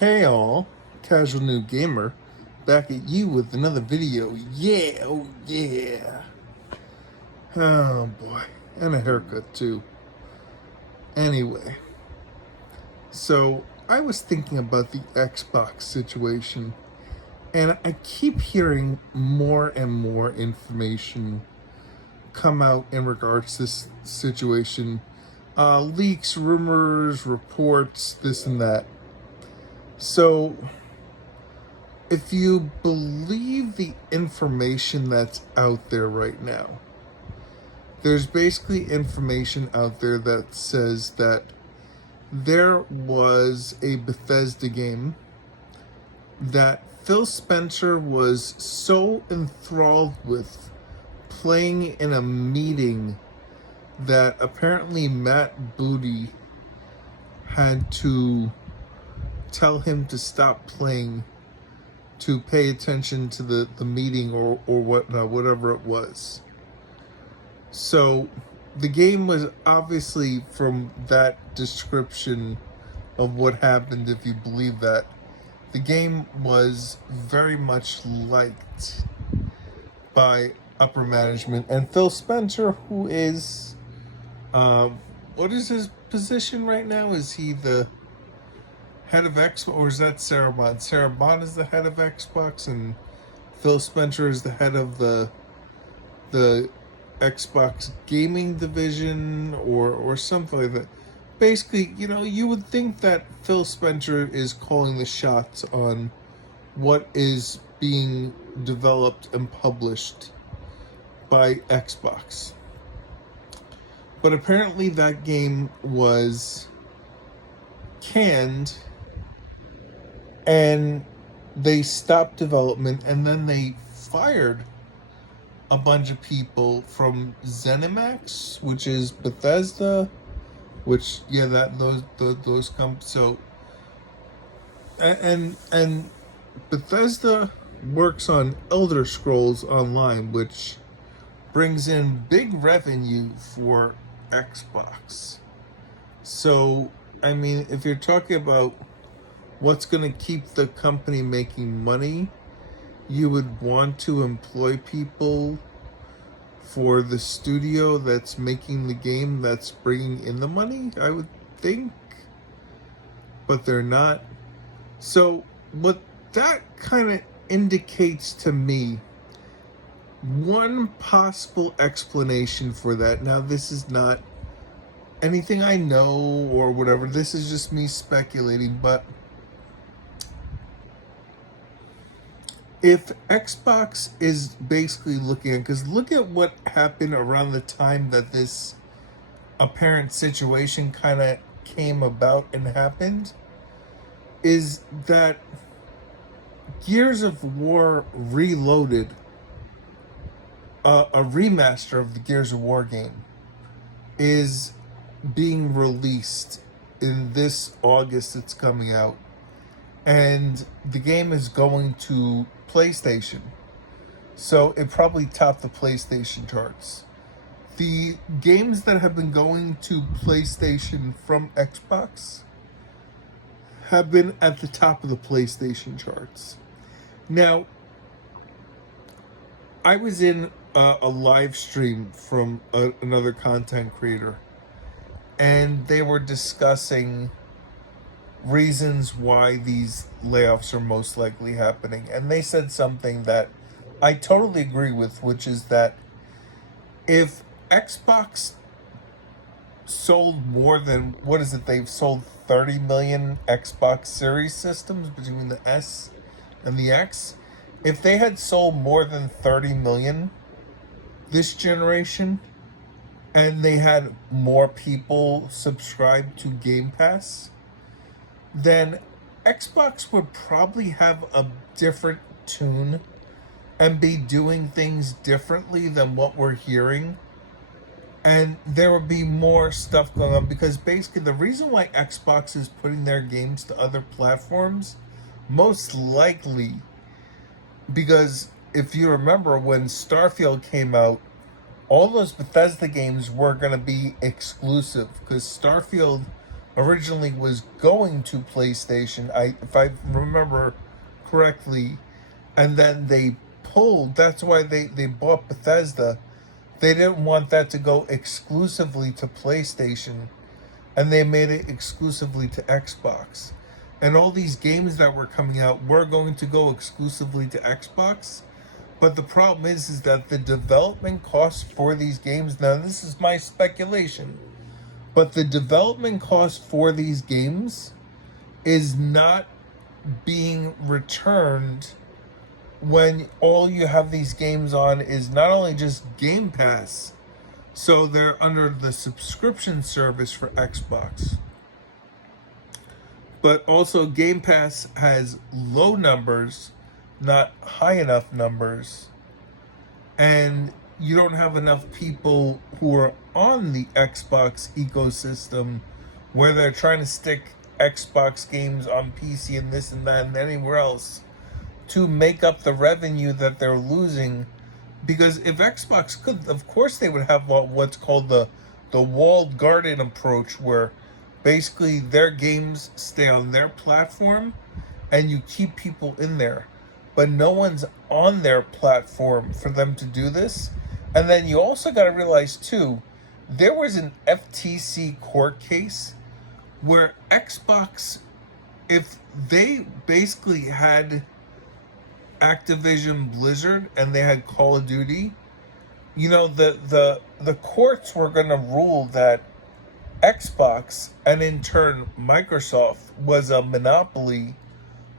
Hey all, Casual New Gamer, back at you with another video. Yeah, oh yeah. Oh boy, and a haircut too. Anyway, so I was thinking about the Xbox situation, and I keep hearing more and more information come out in regards to this situation. Leaks, rumors, reports, this and that. So, if you believe the information that's out there right now, there's basically information out there that says that there was a Bethesda game that Phil Spencer was so enthralled with playing in a meeting that apparently Matt Booty had to tell him to stop playing to pay attention to the meeting or whatnot, whatever it was. So the game was obviously, from that description of what happened, if you believe that, the game was very much liked by upper management. And Phil Spencer, who is, what is his position right now? Is he the head of Xbox, or is that Sarah Bond? Sarah Bond is the head of Xbox, and Phil Spencer is the head of the Xbox gaming division, or something like that. Basically, you would think that Phil Spencer is calling the shots on what is being developed and published by Xbox. But apparently that game was canned, and they stopped development, and then they fired a bunch of people from ZeniMax, which is Bethesda, which those come. So and Bethesda works on Elder Scrolls Online, which brings in big revenue for Xbox. So I mean, if you're talking about what's going to keep the company making money, you would want to employ people for the studio that's making the game that's bringing in the money, I would think. But they're not. So what that kind of indicates to me, one possible explanation for that, now this is not anything I know or whatever, this is just me speculating, but if Xbox is basically looking at, because look at what happened around the time that this apparent situation kind of came about and happened, is that Gears of War Reloaded, a remaster of the Gears of War game, is being released in this August. It's coming out, and the game is going to PlayStation, so it probably topped the PlayStation charts. The games that have been going to PlayStation from Xbox have been at the top of the PlayStation charts. Now, I was in a live stream from another content creator, and they were discussing reasons why these layoffs are most likely happening. And they said something that I totally agree with, which is that if Xbox sold more than, what is it, they've sold 30 million Xbox Series systems between the S and the X. If they had sold more than 30 million this generation, and they had more people subscribe to Game Pass, then Xbox would probably have a different tune and be doing things differently than what we're hearing. And there would be more stuff going on, because basically the reason why Xbox is putting their games to other platforms, most likely because if you remember when Starfield came out, all those Bethesda games were going to be exclusive, because Starfield originally was going to PlayStation, if I remember correctly, and then they pulled. That's why they bought Bethesda. They didn't want that to go exclusively to PlayStation, and they made it exclusively to Xbox. And all these games that were coming out were going to go exclusively to Xbox. But the problem is that the development costs for these games, now this is my speculation, but the development cost for these games is not being returned when all you have these games on is not only just Game Pass, so they're under the subscription service for Xbox, but also Game Pass has low numbers, not high enough numbers, and you don't have enough people who are on the Xbox ecosystem where they're trying to stick Xbox games on PC and this and that and anywhere else to make up the revenue that they're losing. Because if Xbox could, of course they would have what's called the walled garden approach, where basically their games stay on their platform and you keep people in there, but no one's on their platform for them to do this. And then you also got to realize too, there was an FTC court case where Xbox, if they basically had Activision Blizzard and they had Call of Duty, the courts were going to rule that Xbox, and in turn Microsoft, was a monopoly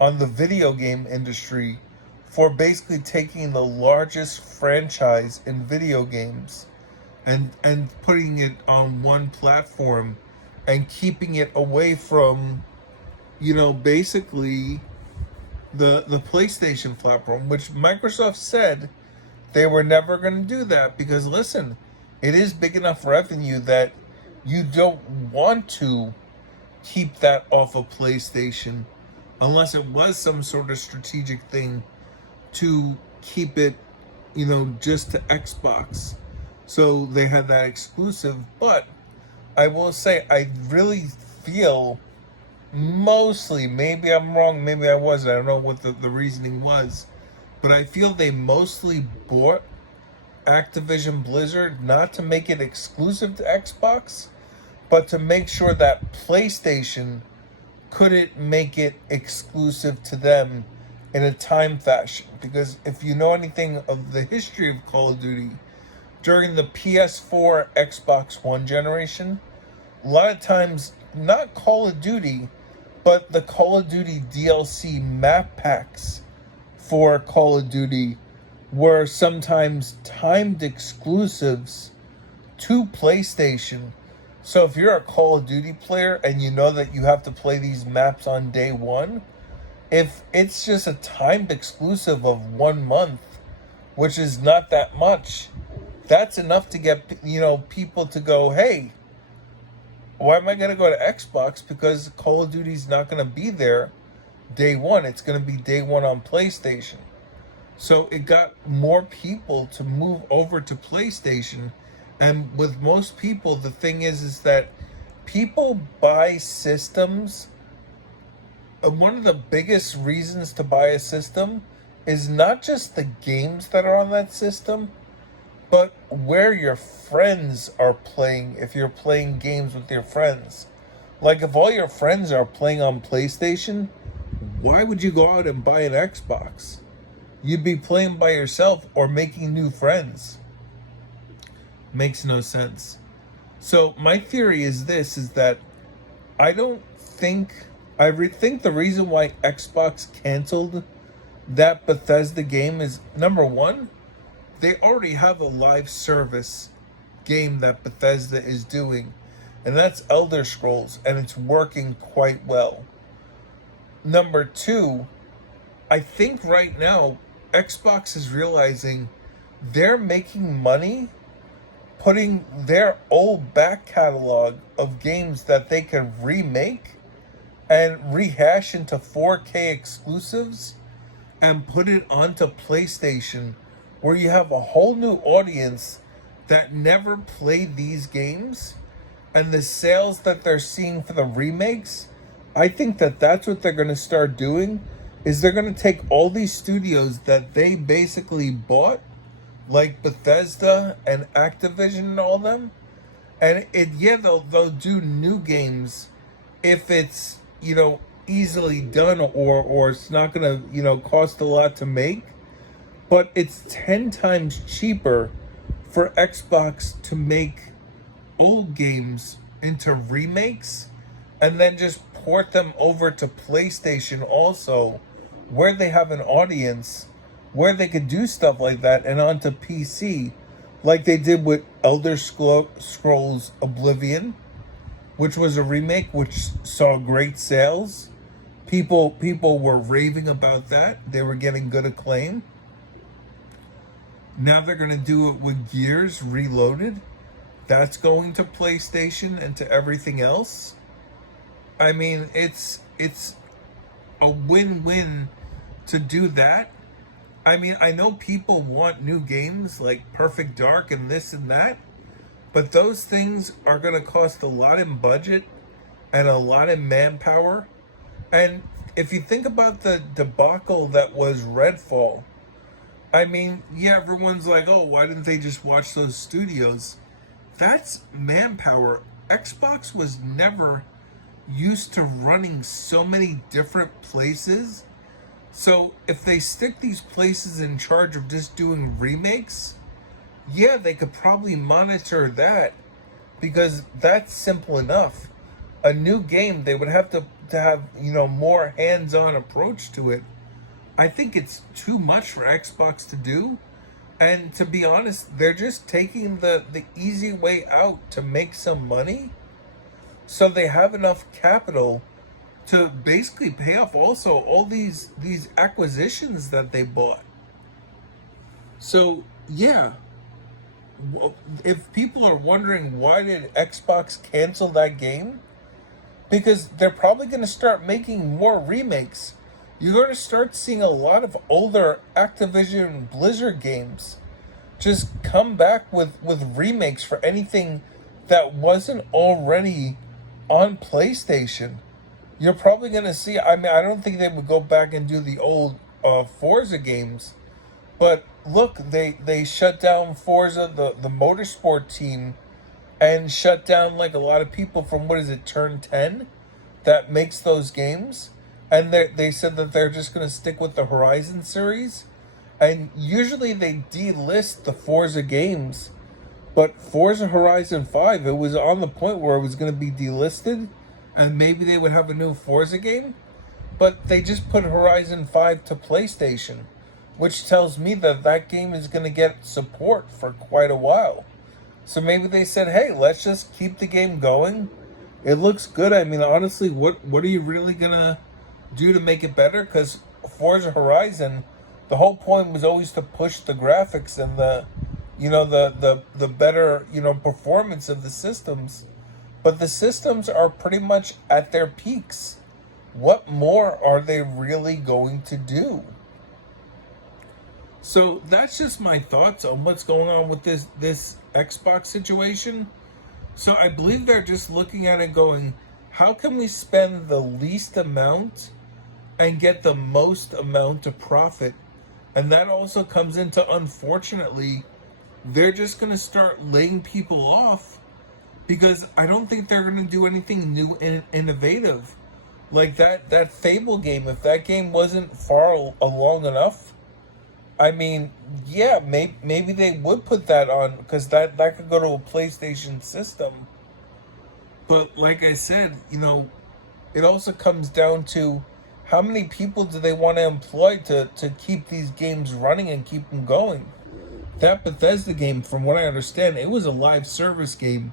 on the video game industry for basically taking the largest franchise in video games and putting it on one platform and keeping it away from, basically the PlayStation platform, which Microsoft said they were never going to do that because, listen, it is big enough revenue that you don't want to keep that off of PlayStation unless it was some sort of strategic thing to keep it, just to Xbox. So they had that exclusive. But I will say, I really feel, mostly, maybe I'm wrong, maybe I wasn't, I don't know what the reasoning was, but I feel they mostly bought Activision Blizzard not to make it exclusive to Xbox, but to make sure that PlayStation couldn't make it exclusive to them in a time fashion. Because if you know anything of the history of Call of Duty, during the PS4, Xbox One generation, a lot of times, not Call of Duty, but the Call of Duty DLC map packs for Call of Duty were sometimes timed exclusives to PlayStation. So if you're a Call of Duty player and you know that you have to play these maps on day one, if it's just a timed exclusive of 1 month, which is not that much, that's enough to get, people to go, hey, why am I going to go to Xbox? Because Call of Duty's not going to be there day one. It's going to be day one on PlayStation. So it got more people to move over to PlayStation. And with most people, the thing is that people buy systems. One of the biggest reasons to buy a system is not just the games that are on that system, but where your friends are playing, if you're playing games with your friends. Like, if all your friends are playing on PlayStation, why would you go out and buy an Xbox? You'd be playing by yourself or making new friends. Makes no sense. So my theory is this, is that I think the reason why Xbox canceled that Bethesda game is, number one, they already have a live service game that Bethesda is doing, and that's Elder Scrolls, and it's working quite well. Number two, I think right now Xbox is realizing they're making money putting their old back catalog of games that they can remake and rehash into 4K exclusives and put it onto PlayStation, where you have a whole new audience that never played these games, and the sales that they're seeing for the remakes, I think that that's what they're going to start doing, is they're going to take all these studios that they basically bought, like Bethesda and Activision and all them, and they'll do new games if it's, easily done, or it's not going to, cost a lot to make, but it's 10 times cheaper for Xbox to make old games into remakes and then just port them over to PlayStation also, where they have an audience, where they could do stuff like that, and onto PC, like they did with Elder Scrolls Oblivion, which was a remake which saw great sales. People were raving about that. They were getting good acclaim. Now they're going to do it with Gears Reloaded. That's going to PlayStation and to everything else. I mean, it's a win-win to do that. I mean, I know people want new games like Perfect Dark and this and that, but those things are going to cost a lot in budget and a lot in manpower. And if you think about the debacle that was Redfall, I mean, yeah, everyone's like, oh, why didn't they just watch those studios? That's manpower. Xbox was never used to running so many different places. So if they stick these places in charge of just doing remakes, yeah, they could probably monitor that, because that's simple enough. A new game, they would have to have, more hands-on approach to it. I think it's too much for Xbox to do. And to be honest, they're just taking the easy way out to make some money. So they have enough capital to basically pay off also all these acquisitions that they bought. So yeah, if people are wondering why did Xbox cancel that game, because they're probably going to start making more remakes. You're going to start seeing a lot of older Activision Blizzard games just come back with remakes for anything that wasn't already on PlayStation. You're probably going to see, I mean, I don't think they would go back and do the old Forza games, but look, they shut down Forza, the motorsport team, and shut down like a lot of people from, what is it, Turn 10, that makes those games. And they said that they're just going to stick with the Horizon series. And usually they delist the Forza games. But Forza Horizon 5, it was on the point where it was going to be delisted. And maybe they would have a new Forza game. But they just put Horizon 5 to PlayStation, which tells me that that game is going to get support for quite a while. So maybe they said, hey, let's just keep the game going. It looks good. I mean, honestly, what are you really going to do to make it better? Because Forza Horizon, the whole point was always to push the graphics and the better, performance of the systems. But the systems are pretty much at their peaks. What more are they really going to do? So that's just my thoughts on what's going on with this Xbox situation. So I believe they're just looking at it going, how can we spend the least amount and get the most amount of profit? And that also comes into, unfortunately, they're just going to start laying people off, because I don't think they're going to do anything new and innovative. Like that Fable game, if that game wasn't far along enough, I mean, yeah, maybe they would put that on, because that could go to a PlayStation system. But like I said, it also comes down to how many people do they want to employ to keep these games running and keep them going. That Bethesda game, from what I understand, it was a live service game.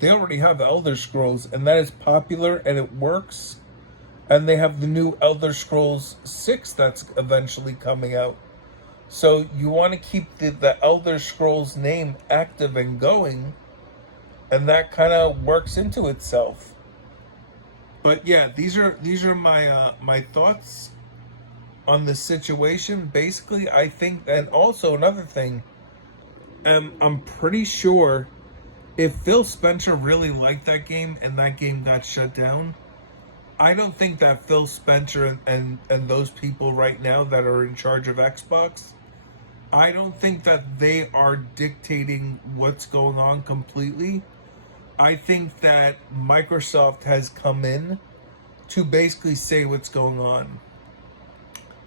They already have Elder Scrolls, and that is popular and it works. And they have the new Elder Scrolls 6 that's eventually coming out. So you want to keep the Elder Scrolls name active and going, and that kind of works into itself. But yeah, these are my thoughts on the situation. Basically, I think, and also another thing, I'm pretty sure If Phil Spencer really liked that game and that game got shut down, I don't think that Phil Spencer and those people right now that are in charge of Xbox, I don't think that they are dictating what's going on completely. I think that Microsoft has come in to basically say what's going on.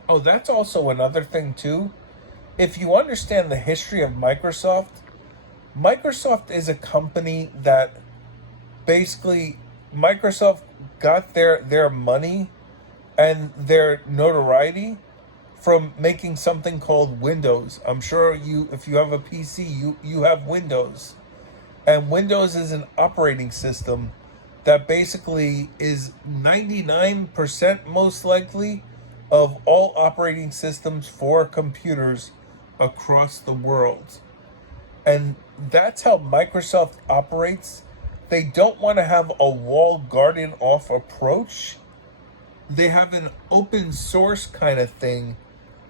Oh, that's also another thing too. If you understand the history of Microsoft, Microsoft is a company that basically Microsoft got their money and their notoriety from making something called Windows. I'm sure if you have a PC, you have Windows. And Windows is an operating system that basically is 99% most likely of all operating systems for computers across the world. And that's how Microsoft operates. They don't want to have a wall guarded off approach. They have an open source kind of thing,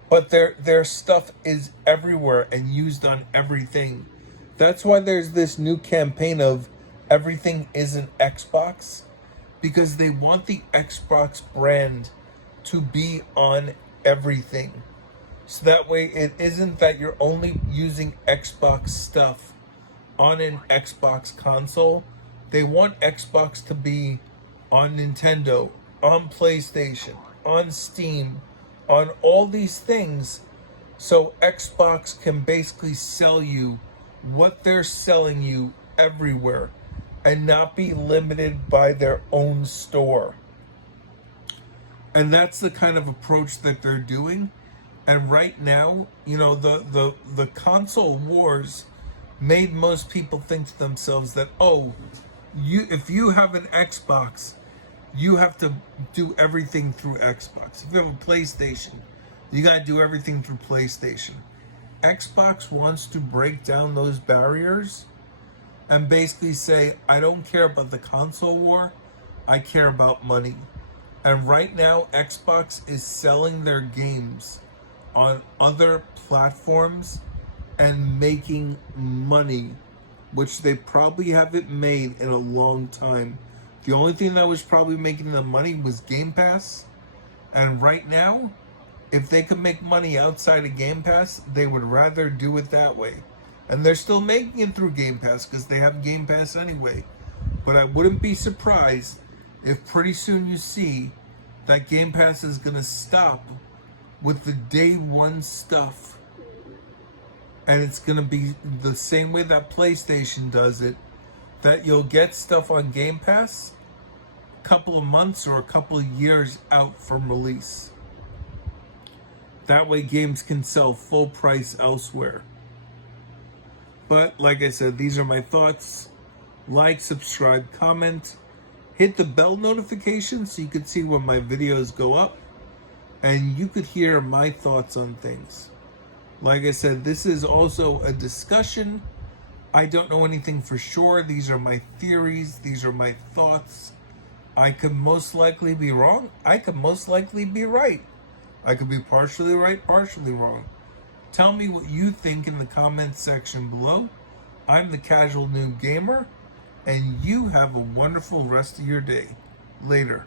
but their stuff is everywhere and used on everything. That's why there's this new campaign of everything isn't Xbox, because they want the Xbox brand to be on everything. So that way it isn't that you're only using Xbox stuff on an Xbox console. They want Xbox to be on Nintendo, on PlayStation, on Steam, on all these things, so Xbox can basically sell you what they're selling you everywhere and not be limited by their own store. And that's the kind of approach that they're doing. And right now, the console wars made most people think to themselves that, oh, if you have an Xbox, you have to do everything through Xbox. If you have a PlayStation, you got to do everything through PlayStation. Xbox wants to break down those barriers and basically say, I don't care about the console war, I care about money. And right now, Xbox is selling their games on other platforms and making money, which they probably haven't made in a long time. The only thing that was probably making them money was Game Pass. And right now, if they could make money outside of Game Pass, they would rather do it that way. And they're still making it through Game Pass because they have Game Pass anyway. But I wouldn't be surprised if pretty soon you see that Game Pass is going to stop with the day one stuff. And it's going to be the same way that PlayStation does it, that you'll get stuff on Game Pass a couple of months or a couple of years out from release. That way games can sell full price elsewhere. But like I said, these are my thoughts. Like, subscribe, comment, hit the bell notification so you can see when my videos go up and you could hear my thoughts on things. Like I said, this is also a discussion. I don't know anything for sure. These are my theories. These are my thoughts. I could most likely be wrong. I could most likely be right. I could be partially right, partially wrong. Tell me what you think in the comments section below. I'm the Casual Noob Gamer, and you have a wonderful rest of your day. Later.